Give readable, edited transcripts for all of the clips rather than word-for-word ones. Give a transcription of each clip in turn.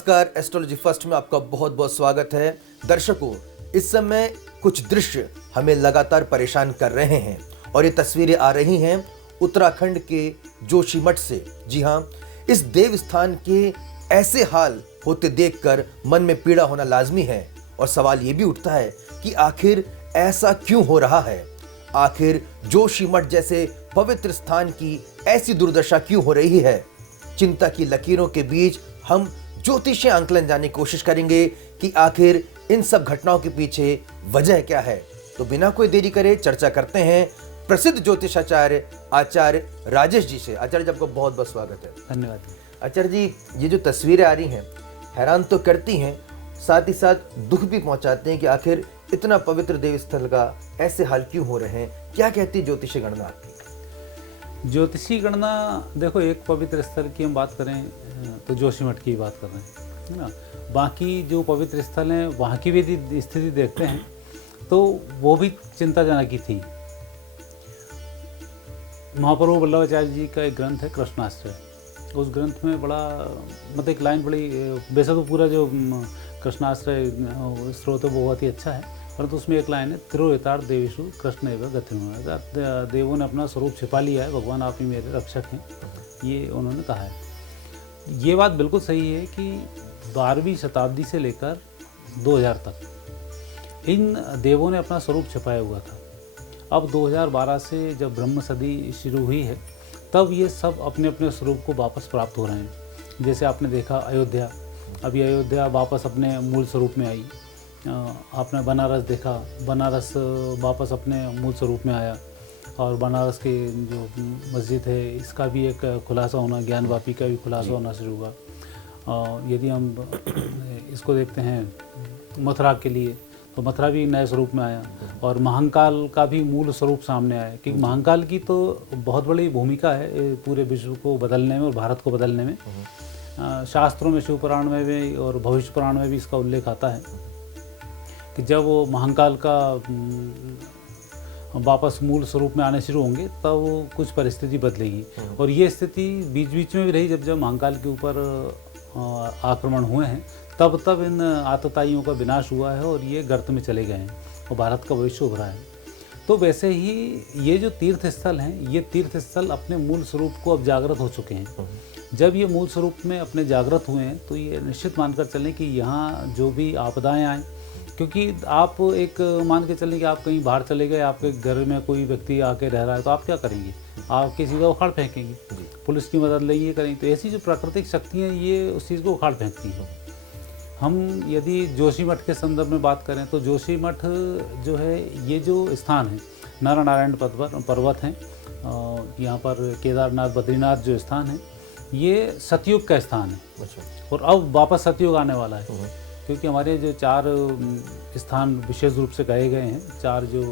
नमस्कार, astrology first में आपका बहुत बहुत स्वागत है। दर्शकों, इस समय कुछ दृश्य हमें लगातार परेशान कर रहे हैं और ये तस्वीरें आ रही हैं उत्तराखंड के जोशीमठ से। जी हाँ, इस देव स्थान के ऐसे हाल होते देखकर मन में पीड़ा होना लाजमी है और सवाल ये भी उठता है कि आखिर ऐसा क्यों हो रहा है। आखिर जोशीमठ जैसे पवित्र स्थान की ऐसी दुर्दशा क्यों हो रही है। चिंता की लकीरों के बीच हम ज्योतिषीय आंकलन जानने की कोशिश करेंगे कि आखिर इन सब घटनाओं के पीछे वजह क्या है। तो बिना कोई देरी करे चर्चा करते हैं प्रसिद्ध ज्योतिषाचार्य आचार्य राजेश जी से। आचार्य जी, आपको बहुत बहुत स्वागत है। धन्यवाद। आचार्य जी, ये जो तस्वीरें आ रही हैं हैरान तो करती हैं, साथ ही साथ दुख भी पहुंचाते हैं कि आखिर इतना पवित्र देव स्थल का ऐसे हाल क्यों हो रहे हैं। क्या कहती है ज्योतिषीय गणना आपकी? ज्योतिषी गणना देखो, एक पवित्र स्थल की हम बात करें तो जोशीमठ की बात कर रहे हैं, है ना। बाकी जो पवित्र स्थल हैं वहाँ की भी यदि स्थिति देखते हैं तो वो भी चिंताजनक ही थी। महाप्रभु वल्लभाचार्य जी का एक ग्रंथ है कृष्णाश्रय। उस ग्रंथ में बड़ा मतलब एक लाइन बड़ी, वैसे तो पूरा जो कृष्णाश्रय स्रोत है वो बहुत ही अच्छा है, परंतु उसमें एक लाइन है, तिरोहितार्थ देवेषु कृष्ण एवं गतिर्भूः। देवों ने अपना स्वरूप छिपा लिया है, भगवान आप ही मेरे रक्षक हैं, ये उन्होंने कहा है। ये बात बिल्कुल सही है कि 12वीं शताब्दी से लेकर 2000 तक इन देवों ने अपना स्वरूप छिपाया हुआ था। अब 2012 से जब ब्रह्म सदी शुरू हुई है तब ये सब अपने अपने स्वरूप को वापस प्राप्त हो रहे हैं। जैसे आपने देखा अयोध्या, अभी अयोध्या वापस अपने मूल स्वरूप में आई। आपने बनारस देखा, बनारस वापस अपने मूल स्वरूप में आया। और बनारस के जो मस्जिद है इसका भी एक खुलासा होना, ज्ञानवापी का भी खुलासा होना शुरू हुआ। यदि हम इसको देखते हैं मथुरा के लिए, तो मथुरा भी नए स्वरूप में आया। और महाकाल का भी मूल स्वरूप सामने आया, क्योंकि महाकाल की तो बहुत बड़ी भूमिका है पूरे विश्व को बदलने में और भारत को बदलने में। शास्त्रों में, शिव पुराण में भी और भविष्य पुराण में भी इसका उल्लेख आता है कि जब वो महाकाल का वापस मूल स्वरूप में आने शुरू होंगे तब कुछ परिस्थिति बदलेगी। और ये स्थिति बीच बीच में भी रही, जब महाकाल के ऊपर आक्रमण हुए हैं तब इन आतताइयों का विनाश हुआ है और ये गर्त में चले गए हैं और भारत का भविष्य उभरा है। तो वैसे ही ये जो तीर्थ स्थल हैं, ये तीर्थ स्थल अपने मूल स्वरूप को अब जागृत हो चुके हैं। जब ये मूल स्वरूप में अपने जागृत हुए हैं तो ये निश्चित मानकर चलें कि यहाँ जो भी आपदाएं आएँ, क्योंकि आप एक मान के चलें कि आप कहीं बाहर चले गए, आपके घर में कोई व्यक्ति आके रह रहा है, तो आप क्या करेंगे? आप किसी का उखाड़ फेंकेंगे, पुलिस की मदद लेंगे, करेंगे। तो ऐसी जो प्राकृतिक शक्तियाँ ये उस चीज़ को उखाड़ फेंकती हैं। हम यदि जोशीमठ के संदर्भ में बात करें तो जोशीमठ जो है, ये जो स्थान है नारायण पर्वत हैं, यहाँ पर केदारनाथ बद्रीनाथ जो स्थान है ये सतयुग का स्थान है। और अब वापस सतयुग आने वाला है, क्योंकि हमारे जो 4 स्थान विशेष रूप से कहे गए हैं, 4 जो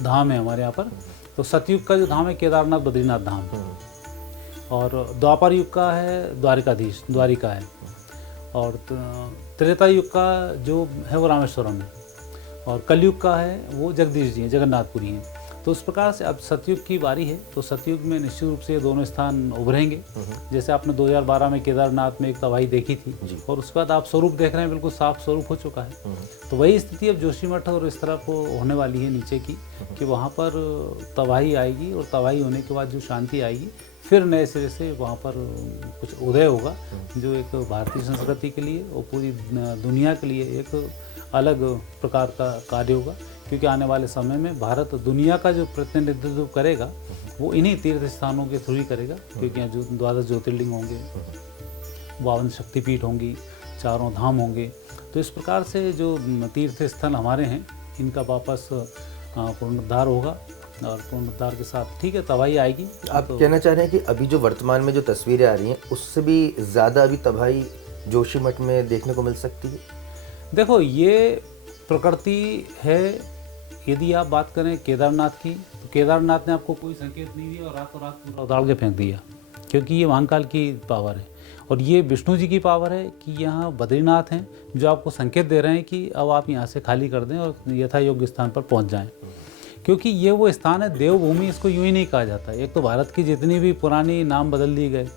धाम है हमारे यहाँ पर, तो सतयुग का जो धाम है केदारनाथ बद्रीनाथ धाम, और द्वापर युग का है द्वारिका है, और त्रेता युग का जो है वो रामेश्वरम है, और कलयुग का है वो जगदीश जी हैं, जगन्नाथपुरी हैं। तो उस प्रकार से अब सतयुग की बारी है, तो सतयुग में निश्चित रूप से ये दोनों स्थान उभरेंगे। जैसे आपने 2012 में केदारनाथ में एक तबाही देखी थी, और उसके बाद आप स्वरूप देख रहे हैं, बिल्कुल साफ स्वरूप हो चुका है। तो वही स्थिति अब जोशीमठ और इस तरफ होने वाली है नीचे की, कि वहाँ पर तबाही आएगी, और तबाही होने के बाद जो शांति आएगी, फिर नए सिरे से वहाँ पर कुछ उदय होगा, जो एक भारतीय संस्कृति के लिए और पूरी दुनिया के लिए एक अलग प्रकार का कार्य होगा। क्योंकि आने वाले समय में भारत दुनिया का जो प्रतिनिधित्व करेगा वो इन्हीं तीर्थ स्थानों के थ्रू ही करेगा, क्योंकि यहाँ जो 12 ज्योतिर्लिंग होंगे, 52 शक्तिपीठ होंगी, 4 धाम होंगे। तो इस प्रकार से जो तीर्थ स्थल हमारे हैं इनका वापस पुनरुद्धार होगा, और पुनरुद्धार के साथ ठीक है तबाही आएगी। आप कहना चाह रहे हैं कि अभी जो वर्तमान में जो तस्वीरें आ रही हैं उससे भी ज़्यादा अभी तबाही जोशीमठ में देखने को मिल सकती है? देखो, ये प्रकृति है। यदि आप बात करें केदारनाथ की, तो केदारनाथ ने आपको कोई संकेत नहीं दिया और रातों रात पूरा उतार के फेंक दिया, क्योंकि ये महाकाल की पावर है। और ये विष्णु जी की पावर है कि यहाँ बद्रीनाथ हैं जो आपको संकेत दे रहे हैं कि अब आप यहाँ से खाली कर दें और यथा योग्य स्थान पर पहुँच जाएँ। क्योंकि ये वो स्थान है देवभूमि, इसको यूं ही नहीं कहा जाता। एक तो भारत की जितनी भी पुरानी नाम बदल दिए गए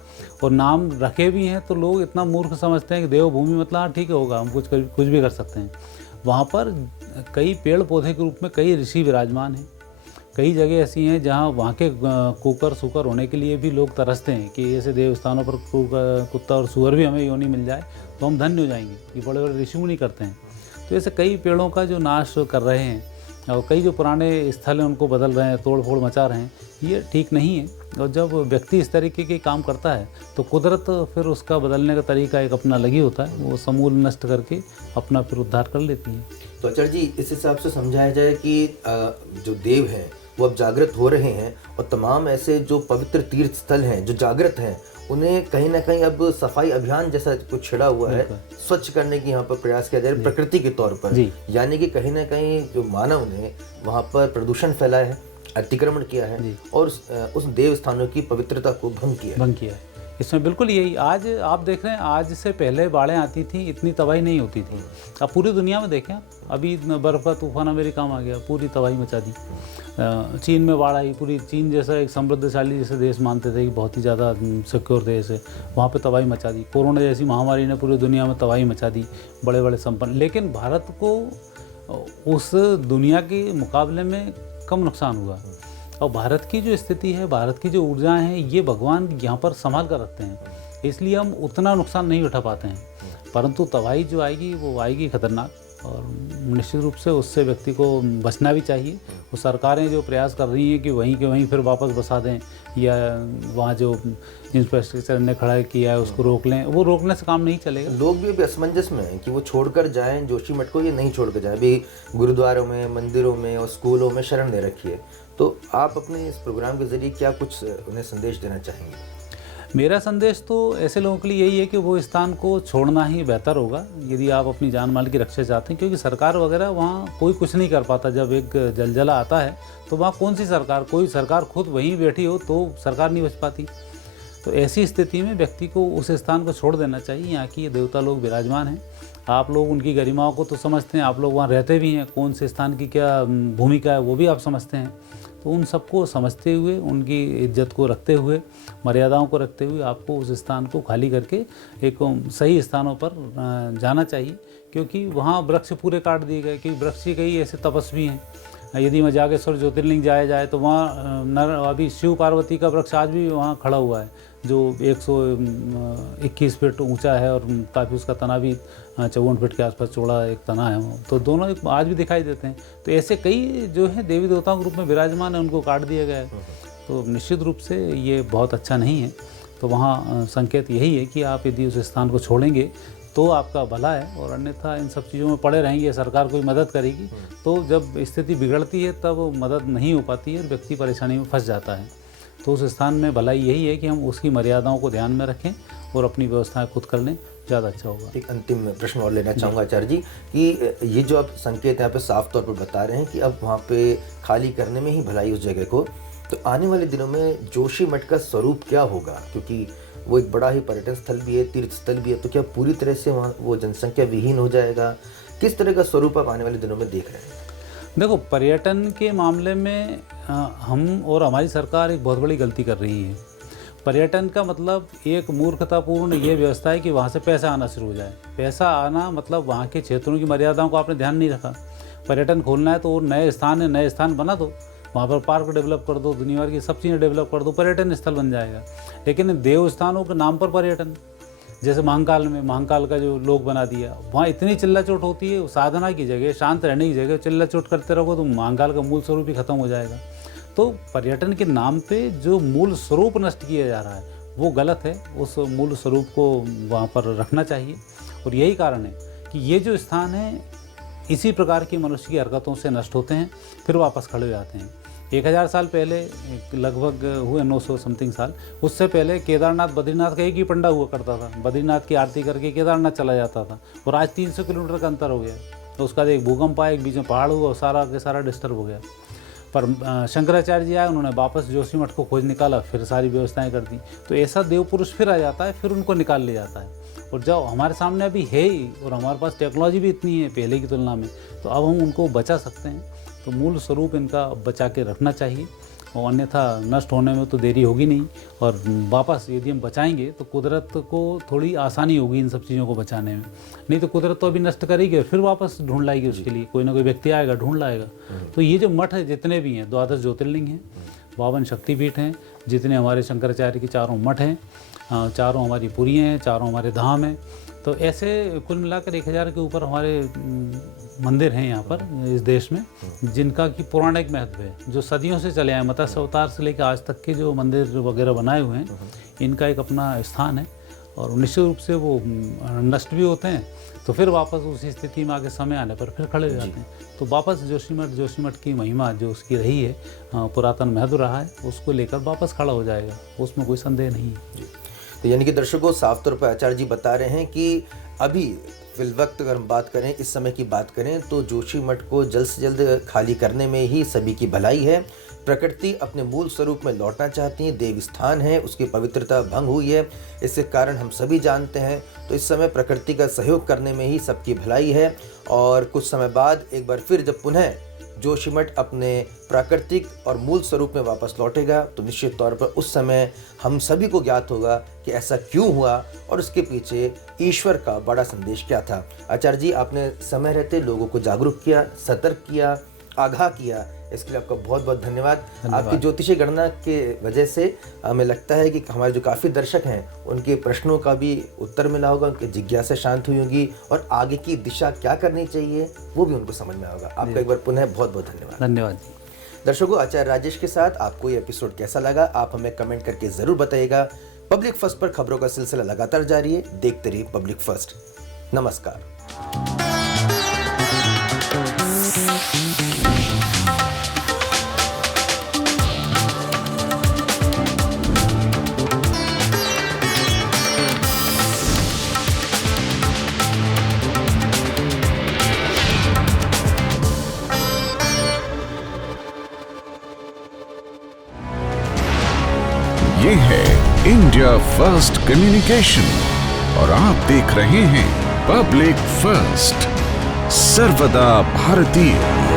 और नाम रखे भी हैं, तो लोग इतना मूर्ख समझते हैं कि देवभूमि मतलब हाँ ठीक है होगा, हम कुछ भी कर सकते हैं। वहाँ पर कई पेड़ पौधे के रूप में कई ऋषि विराजमान हैं। कई जगह ऐसी हैं जहाँ वहाँ के कुकर सुकर होने के लिए भी लोग तरसते हैं कि ऐसे देव स्थानों पर कुत्ता और सुअर भी हमें योनि मिल जाए तो हम धन्य हो जाएंगे। ये बड़े बड़े ऋषि मुनि करते हैं। तो ऐसे कई पेड़ों का जो नाश कर रहे हैं और कई जो पुराने स्थल हैं उनको बदल रहे हैं, तोड़ फोड़ मचा रहे हैं, ये ठीक नहीं है। और जब व्यक्ति इस तरीके के काम करता है तो कुदरत फिर उसका बदलने का तरीका एक अपना लगी होता है, वो समूल नष्ट करके अपना फिर उद्धार कर लेती है। तो आचार्य जी, इस हिसाब से समझाया जाए कि जो देव हैं वो अब जागृत हो रहे हैं और तमाम ऐसे जो पवित्र तीर्थ स्थल हैं जो जागृत हैं उन्हें कहीं ना कहीं अब सफाई अभियान जैसा कुछ छिड़ा हुआ है, स्वच्छ करने की यहाँ पर प्रयास किया जा रहा है प्रकृति के तौर पर। यानी कि कहीं ना कहीं जो मानव ने वहाँ पर प्रदूषण फैलाया है, अतिक्रमण किया है और उस देव स्थानों की पवित्रता को भंग किया है। इसमें बिल्कुल यही, आज आप देख रहे हैं, आज से पहले बाढ़ें आती थी, इतनी तबाही नहीं होती थी। अब पूरी दुनिया में देखें, अभी बर्फ़ का तूफान अमेरिका में आ गया, पूरी तबाही मचा दी। चीन में बाढ़ आई, पूरी चीन जैसा एक समृद्धशाली जैसे देश मानते थे कि बहुत ही ज़्यादा सिक्योर देश है, वहाँ पे तबाही मचा दी। कोरोना जैसी महामारी ने पूरी दुनिया में तबाही मचा दी, बड़े बड़े संपन्न। लेकिन भारत को उस दुनिया के मुकाबले में कम नुकसान हुआ। और भारत की जो स्थिति है, भारत की जो ऊर्जाएं हैं, ये भगवान यहाँ पर संभाल कर रखते हैं, इसलिए हम उतना नुकसान नहीं उठा पाते हैं। परंतु तबाही जो आएगी वो आएगी खतरनाक, और निश्चित रूप से उससे व्यक्ति को बचना भी चाहिए। वो सरकारें जो प्रयास कर रही हैं कि वहीं के वहीं फिर वापस बसा दें या वहाँ जो इंफ्रास्ट्रक्चर ने खड़ा किया है उसको रोक लें, वो रोकने से काम नहीं चलेगा। लोग भी अभी असमंजस में हैं कि वो छोड़कर जाएं जोशीमठ को, ये नहीं छोड़कर जाएं। अभी गुरुद्वारों में, मंदिरों में और स्कूलों में शरण दे रखी है। तो आप अपने इस प्रोग्राम के जरिए क्या कुछ उन्हें संदेश देना चाहेंगे? मेरा संदेश तो ऐसे लोगों के लिए यही है कि वो स्थान को छोड़ना ही बेहतर होगा यदि आप अपनी जान माल की रक्षा चाहते हैं, क्योंकि सरकार वगैरह वहाँ कोई कुछ नहीं कर पाता। जब एक जलजला आता है तो वहाँ कौन सी सरकार, कोई सरकार खुद वहीं बैठी हो तो सरकार नहीं बच पाती। तो ऐसी स्थिति में व्यक्ति को उस स्थान को छोड़ देना चाहिए। यहाँ की देवता लोग विराजमान हैं, आप लोग उनकी गरिमाओं को तो समझते हैं, आप लोग वहाँ रहते भी हैं, कौन से स्थान की क्या भूमिका है वो भी आप समझते हैं। तो उन सबको समझते हुए, उनकी इज्जत को रखते हुए, मर्यादाओं को रखते हुए आपको उस स्थान को खाली करके एक सही स्थानों पर जाना चाहिए। क्योंकि वहाँ वृक्ष पूरे काट दिए गए, क्योंकि वृक्ष ही कई ऐसे तपस्वी हैं। यदि मैं जागेश्वर ज्योतिर्लिंग जाया जाए तो वहाँ अभी शिव पार्वती का वृक्ष आज भी वहाँ खड़ा हुआ है, जो 121 फीट ऊंचा है और काफ़ी उसका तना भी 54 फीट के आसपास चौड़ा एक तना है वो। तो दोनों आज भी दिखाई देते हैं। तो ऐसे कई जो है देवी देवताओं के रूप में विराजमान है, उनको काट दिया गया है। तो निश्चित रूप से ये बहुत अच्छा नहीं है। तो वहाँ संकेत यही है कि आप यदि उस स्थान को छोड़ेंगे तो आपका भला है, और अन्यथा इन सब चीज़ों में पड़े रहेंगे, सरकार कोई मदद करेगी तो जब स्थिति बिगड़ती है तब मदद नहीं हो पाती है और व्यक्ति परेशानी में फंस जाता है। तो उस स्थान में भलाई यही है कि हम उसकी मर्यादाओं को ध्यान में रखें और अपनी व्यवस्थाएं खुद कर लें, ज़्यादा अच्छा होगा। एक अंतिम प्रश्न और लेना चाहूँगा आचार्य जी कि ये जो आप संकेत यहाँ पे साफ तौर पर बता रहे हैं कि अब वहाँ पे खाली करने में ही भलाई उस जगह को, तो आने वाले दिनों में जोशीमठ का स्वरूप क्या होगा? क्योंकि वो एक बड़ा ही पर्यटन स्थल भी है, तीर्थ स्थल भी है, तो क्या पूरी तरह से वहाँ वो जनसंख्या विहीन हो जाएगा? किस तरह का स्वरूप आप आने वाले दिनों में देख रहे हैं? देखो, पर्यटन के मामले में हम और हमारी सरकार एक बहुत बड़ी गलती कर रही है। पर्यटन का मतलब एक मूर्खतापूर्ण ये व्यवस्था है कि वहाँ से पैसा आना शुरू हो जाए। पैसा आना मतलब वहाँ के क्षेत्रों की मर्यादाओं को आपने ध्यान नहीं रखा। पर्यटन खोलना है तो नए स्थान है, नए स्थान बना दो, वहाँ पर पार्क डेवलप कर दो, दुनिया भर की सब चीज़ें डेवलप कर दो, पर्यटन स्थल बन जाएगा। लेकिन देव स्थानों के नाम पर पर्यटन, जैसे महाकाल में महाकाल का जो लोक बना दिया, वहाँ इतनी चिल्ला चोट होती है, साधना की जगह, शांत रहने की जगह चिल्ला चोट करते रहोगे तो महाकाल का मूल स्वरूप ही खत्म हो जाएगा। तो पर्यटन के नाम पे जो मूल स्वरूप नष्ट किया जा रहा है वो गलत है। उस मूल स्वरूप को वहाँ पर रखना चाहिए। और यही कारण है कि ये जो स्थान है इसी प्रकार की मनुष्य की हरकतों से नष्ट होते हैं, फिर वापस खड़े हो जाते हैं। 1000 साल पहले लगभग हुए, 900 समथिंग साल, उससे पहले केदारनाथ बद्रीनाथ का एक ही पंडा हुआ करता था। बद्रीनाथ की आरती करके केदारनाथ चला जाता था, और आज 300 किलोमीटर का अंतर हो गया। तो उसका एक भूकंप आया, एक बीच में पहाड़ हुआ और सारा के सारा डिस्टर्ब हो गया। पर शंकराचार्य जी आए, उन्होंने वापस जोशीमठ को खोज निकाला, फिर सारी व्यवस्थाएं कर दी। तो ऐसा देव पुरुष फिर आ जाता है, फिर उनको निकाल लिया जाता है। और जब हमारे सामने अभी है ही, और हमारे पास टेक्नोलॉजी भी इतनी है पहले की तुलना में, तो अब हम उनको बचा सकते हैं। तो मूल स्वरूप इनका बचा के रखना चाहिए, और अन्यथा नष्ट होने में तो देरी होगी नहीं। और वापस यदि हम बचाएंगे तो कुदरत को थोड़ी आसानी होगी इन सब चीज़ों को बचाने में। नहीं तो कुदरत तो अभी नष्ट करेगी, फिर वापस ढूंढ लाएगी, उसके लिए कोई ना कोई व्यक्ति आएगा ढूंढ लाएगा। तो ये जो मठ है जितने भी हैं, 12 ज्योतिर्लिंग हैं, 52 शक्तिपीठ हैं, जितने हमारे शंकराचार्य की 4 मठ हैं, 4 हमारी पुरियाँ हैं, 4 हमारे धाम हैं, तो ऐसे कुल मिलाकर 1000 के ऊपर हमारे मंदिर हैं यहाँ पर इस देश में, जिनका कि पौराणिक महत्व है, जो सदियों से चले आए। मत्स्य अवतार से लेकर आज तक के जो मंदिर वगैरह बनाए हुए हैं, इनका एक अपना स्थान है, और निश्चित रूप से वो नष्ट भी होते हैं, तो फिर वापस उसी स्थिति में आगे समय आने पर फिर खड़े हो जाते हैं। तो वापस जोशीमठ की महिमा जो उसकी रही है, पुरातन महत्व रहा है, उसको लेकर वापस खड़ा हो जाएगा, उसमें कोई संदेह नहीं है। तो यानी कि दर्शकों, साफ तौर पर आचार्य जी बता रहे हैं कि अभी फिल वक्त अगर हम बात करें, इस समय की बात करें, तो जोशीमठ को जल्द से जल्द खाली करने में ही सभी की भलाई है। प्रकृति अपने मूल स्वरूप में लौटना चाहती है, देव स्थान है, उसकी पवित्रता भंग हुई है, इसके कारण हम सभी जानते हैं। तो इस समय प्रकृति का सहयोग करने में ही सबकी भलाई है। और कुछ समय बाद एक बार फिर जब पुनः जोशीमठ अपने प्राकृतिक और मूल स्वरूप में वापस लौटेगा, तो निश्चित तौर पर उस समय हम सभी को ज्ञात होगा कि ऐसा क्यों हुआ और उसके पीछे ईश्वर का बड़ा संदेश क्या था। आचार्य जी, आपने समय रहते लोगों को जागरूक किया, सतर्क किया, आगाह किया, इसके लिए आपका बहुत बहुत धन्यवाद। आपकी ज्योतिषीय गणना के वजह से हमें लगता है कि हमारे जो काफ़ी दर्शक हैं, उनके प्रश्नों का भी उत्तर मिला होगा, उनकी जिज्ञासा शांत हुई होगी, और आगे की दिशा क्या करनी चाहिए वो भी उनको समझ में आएगा। आपका एक बार पुनः बहुत बहुत धन्यवाद। धन्यवाद जी। दर्शकों, आचार्य राजेश के साथ आपको ये एपिसोड कैसा लगा, आप हमें कमेंट करके ज़रूर बताइएगा। पब्लिक फर्स्ट पर खबरों का सिलसिला लगातार जारी है, देखते रहिए पब्लिक फर्स्ट। नमस्कार। ये है इंडिया फर्स्ट कम्युनिकेशन और आप देख रहे हैं पब्लिक फर्स्ट, सर्वदा भारतीय।